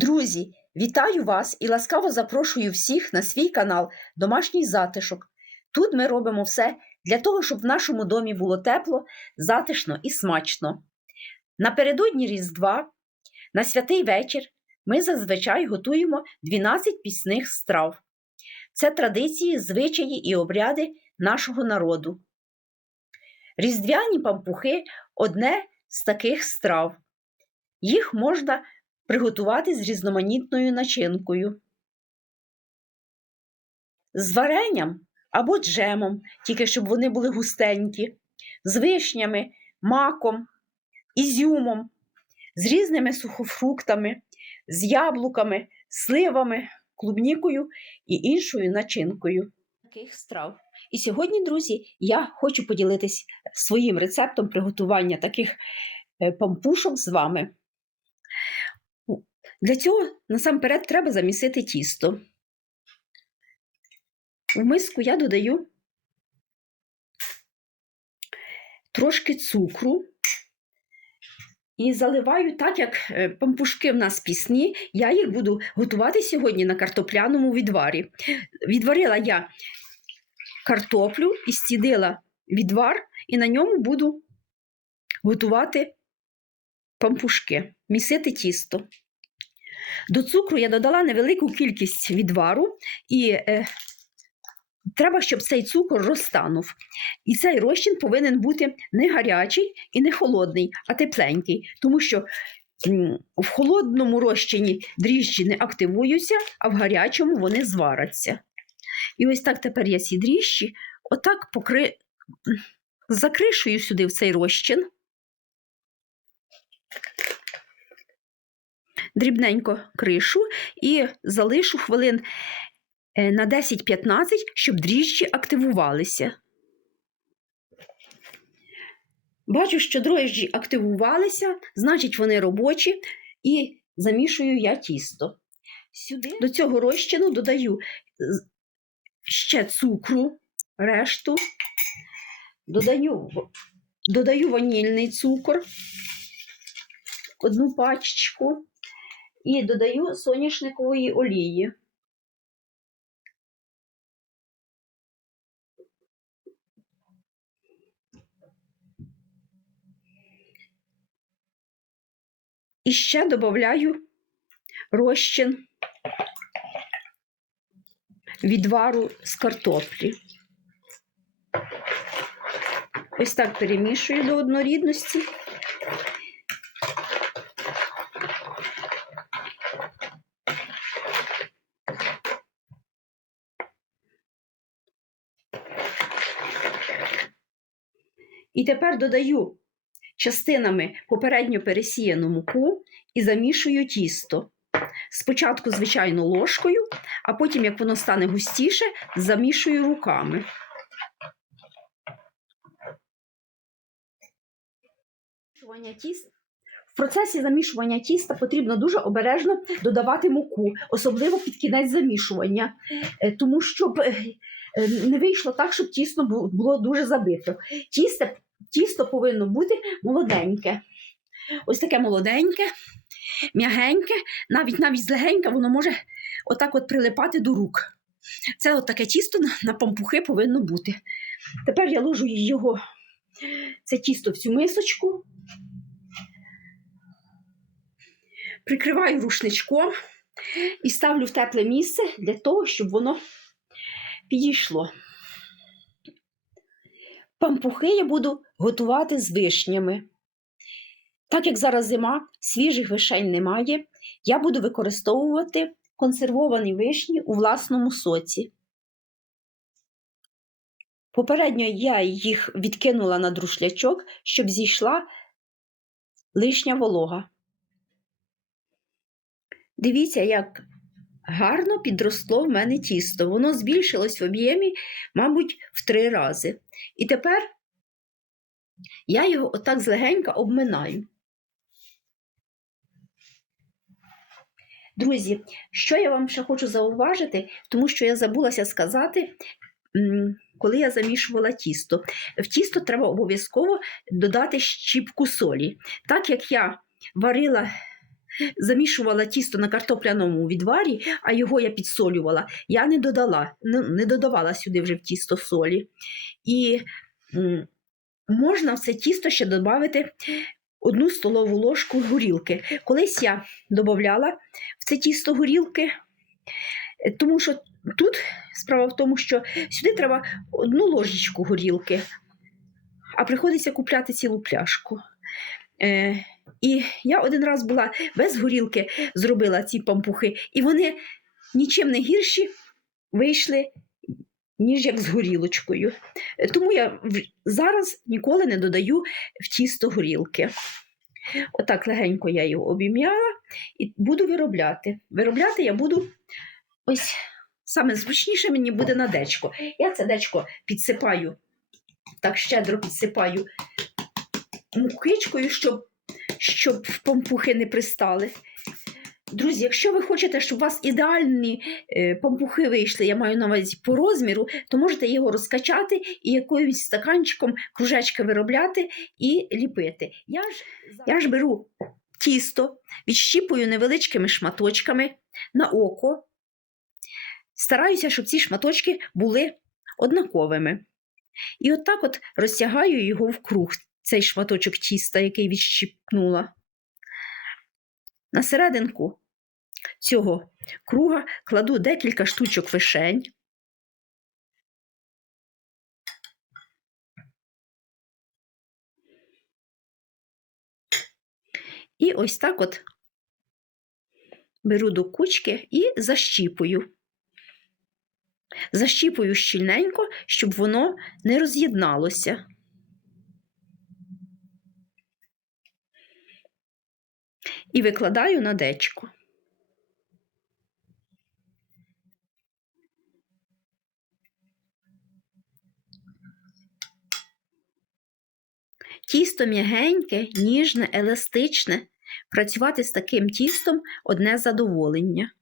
Друзі, вітаю вас і ласкаво запрошую всіх на свій канал Домашній затишок. Тут ми робимо все для того, щоб в нашому домі було тепло, затишно і смачно. Напередодні Різдва, на святий вечір, ми зазвичай готуємо 12 пісних страв. Це традиції, звичаї і обряди нашого народу. Різдвяні пампухи одне з таких страв. Їх можна приготувати з різноманітною начинкою. З варенням або джемом, тільки щоб вони були густенькі, з вишнями, маком, ізюмом, з різними сухофруктами, з яблуками, сливами, клубнікою і іншою начинкою. Таких страв. І сьогодні, друзі, я хочу поділитись своїм рецептом приготування таких е, пампушок з вами. Для цього насамперед треба замісити тісто. В миску я додаю трошки цукру і заливаю так, як е, пампушки в нас пісні, я їх буду готувати сьогодні на картопляному відварі. Відварила я картоплю і стідила відвар, і на ньому буду готувати пампушки, місити тісто. До цукру я додала невелику кількість відвару, і е, треба, щоб цей цукор розтанув. І цей розчин повинен бути не гарячий і не холодний, а тепленький, тому що в холодному розчині дріжджі не активуються, а в гарячому вони звараться. І ось так тепер я ці дріжджі отак покри... закришую сюди в цей розчин. Дрібненько кришу і залишу хвилин е, на 10-15, щоб дріжджі активувалися. Бачу, що дрожджі активувалися, значить, вони робочі, і замішую я тісто. Сюди до цього розчину додаю ще цукру, решту, додаю, додаю ванільний цукор, одну пачечку і додаю соняшникової олії. І ще додаю розчин відвару з картоплі. Ось так перемішую до однорідності. І тепер додаю частинами попередньо пересіяну муку і замішую тісто. Спочатку, звичайно, ложкою, а потім, як воно стане густіше, замішую руками. В процесі замішування тіста потрібно дуже обережно додавати муку, особливо під кінець замішування, е, тому щоб е, е, не вийшло так, щоб тісто було дуже забито. Тісто, тісто повинно бути молоденьке. Ось таке молоденьке, м'ягеньке, навіть навіть злегеньке, воно може отак от прилипати до рук. Це от таке тісто на пампухи повинно бути. Тепер я ложу його, це тісто в цю мисочку, прикриваю рушничком і ставлю в тепле місце для того, щоб воно підійшло. Пампухи я буду готувати з вишнями. Так як зараз зима, свіжих вишень немає, я буду використовувати консервовані вишні у власному соці. Попередньо я їх відкинула на друшлячок, щоб зійшла лишня волога. Дивіться, як гарно підросло в мене тісто. Воно збільшилось в об'ємі, мабуть, в три рази. І тепер я його отак злегенька обминаю. Друзі, що я вам ще хочу зауважити, тому що я забулася сказати, коли я замішувала тісто. В тісто треба обов'язково додати щіпку солі. Так як я варила замішувала тісто на картопляному відварі, а його я підсолювала, я не додала, не, не додавала сюди вже в тісто солі. І можна в це тісто ще додати одну столову ложку горілки. Колись я додавала в це тісто горілки, е, тому що тут справа в тому, що сюди треба одну ложечку горілки, а приходиться купляти цілу пляшку. І я один раз була без горілки, зробила ці пампухи, і вони нічим не гірші вийшли, ніж як з горілочкою. Тому я зараз ніколи не додаю в тісто горілки. Отак легенько я його обім'яла і буду виробляти. Виробляти я буду ось саме зручніше мені буде на дечко. Я це дечко підсипаю, так щедро підсипаю мукичкою, щоб, щоб пампухи не пристали. Друзі, якщо ви хочете, щоб у вас ідеальні е, пампухи вийшли, я маю на увазі по розміру, то можете його розкачати і якоюсь стаканчиком кружечки виробляти і ліпити. Я ж, я ж беру тісто, відщіпую невеличкими шматочками на око. Стараюся, щоб ці шматочки були однаковими. І от от розтягаю його в круг, цей шматочок тіста, який відщипнула. На серединку цього круга кладу декілька штучок вишень. І ось так от беру до кучки і защіпую. Защіпую щільненько, щоб воно не роз'єдналося. І викладаю на дечко. Тісто м'ягеньке, ніжне, еластичне. Працювати з таким тістом одне задоволення.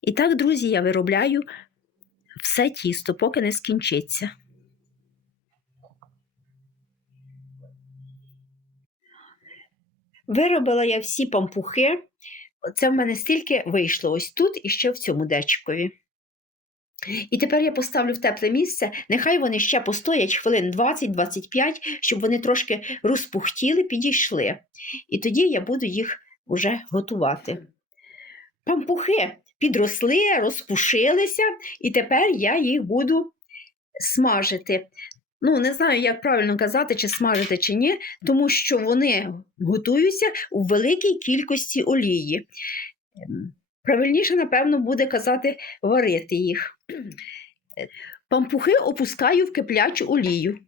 І так, друзі, я виробляю все тісто, поки не скінчиться. Виробила я всі пампухи. Це в мене стільки вийшло ось тут і ще в цьому дечкові. І тепер я поставлю в тепле місце, нехай вони ще постоять хвилин 20-25, щоб вони трошки розпухтіли, підійшли. І тоді я буду їх вже готувати. Пампухи підросли, розпушилися, і тепер я їх буду смажити. Ну, не знаю, як правильно казати, чи смажити, чи ні, тому що вони готуються у великій кількості олії. Правильніше, напевно, буде казати варити їх. Пампухи опускаю в киплячу олію.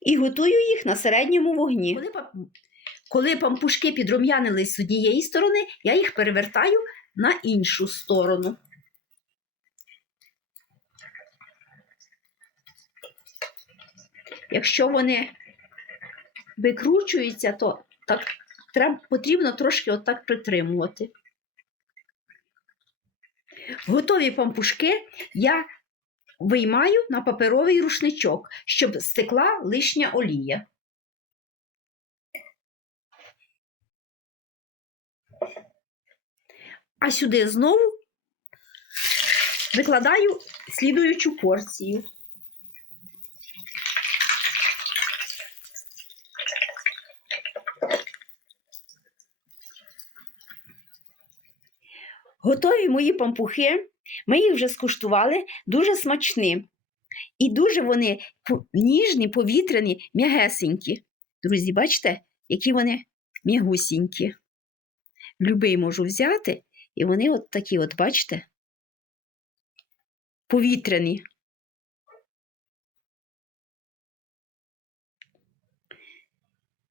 І готую їх на середньому вогні. Коли, пампушки підрум'янились з однієї сторони, я їх перевертаю на іншу сторону. Якщо вони викручуються, то так треба, потрібно трошки отак притримувати. Готові пампушки я виймаю на паперовий рушничок, щоб стекла лишня олія. А сюди знову викладаю слідуючу порцію. Готові мої пампухи. Ми їх вже скуштували, дуже смачні. І дуже вони ніжні, повітряні, м'ягесенькі. Друзі, бачите, які вони м'ягусінькі. Любий можу взяти, і вони от такі, от, бачите, повітряні.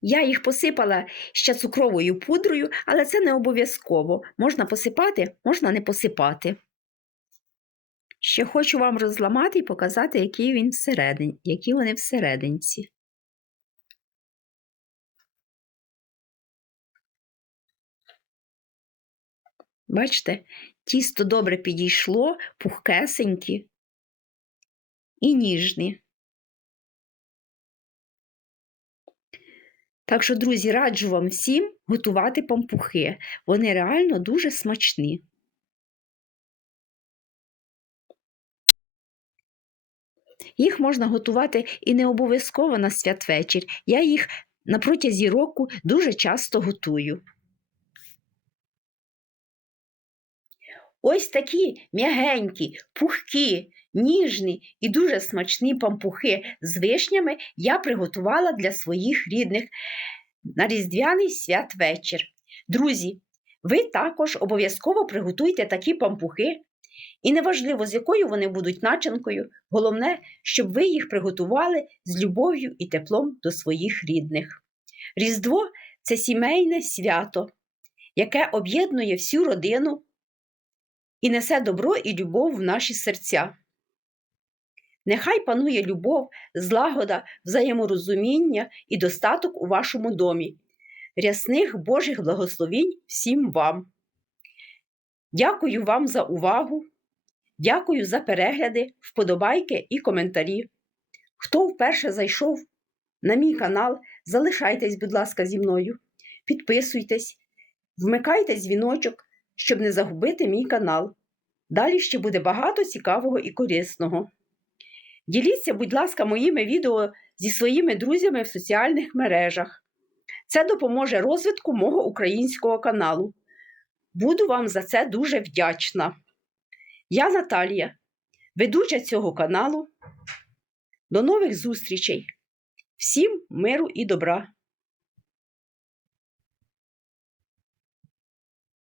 Я їх посипала ще цукровою пудрою, але це не обов'язково. Можна посипати, можна не посипати. Ще хочу вам розламати і показати, які, він всередині, які вони всерединці. Бачите, тісто добре підійшло, пухкесенькі і ніжні. Так що, друзі, раджу вам всім готувати пампухи. Вони реально дуже смачні. Їх можна готувати і не обов'язково на святвечір. Я їх на протязі року дуже часто готую. Ось такі м'ягенькі, пухкі, ніжні і дуже смачні пампухи з вишнями я приготувала для своїх рідних на Різдвяний святвечір. Друзі, ви також обов'язково приготуйте такі пампухи, і неважливо, з якою вони будуть начинкою, головне, щоб ви їх приготували з любов'ю і теплом до своїх рідних. Різдво це сімейне свято, яке об'єднує всю родину і несе добро і любов в наші серця. Нехай панує любов, злагода, взаєморозуміння і достаток у вашому домі. Рясних Божих благословінь всім вам. Дякую вам за увагу. Дякую за перегляди, вподобайки і коментарі. Хто вперше зайшов на мій канал, залишайтесь, будь ласка, зі мною. Підписуйтесь, вмикайте дзвіночок, щоб не загубити мій канал. Далі ще буде багато цікавого і корисного. Діліться, будь ласка, моїми відео зі своїми друзями в соціальних мережах. Це допоможе розвитку мого українського каналу. Буду вам за це дуже вдячна. Я Наталія, ведуча цього каналу. До нових зустрічей! Всім миру і добра!